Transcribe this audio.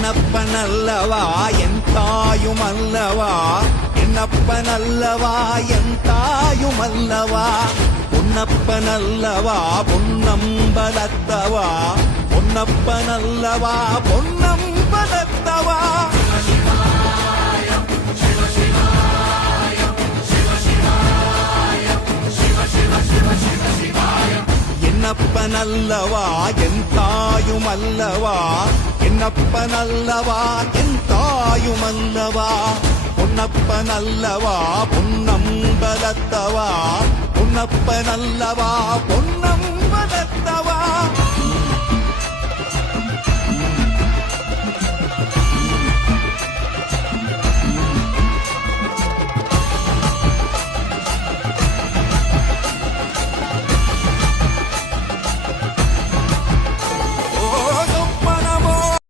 என்னப்பனல்லவா என் தாயுமல்லவா என்னப்பனல்லவா என் தாயுமல்லவா பொன்னப்பனல்லவா பொன்னம்பலத்தவா பொன்னப்பனல்லவா பொன்னம்பலத்தவா என்னப்பனல்லவா என் தாயுமல்லவா என்னப்பனல்லவா என் தாயுமல்லவா பொன்னப்பனல்லவா பொன்னம்பலத்தவா பொன்னப்பனல்லவா பொன்னம்பலத்தவா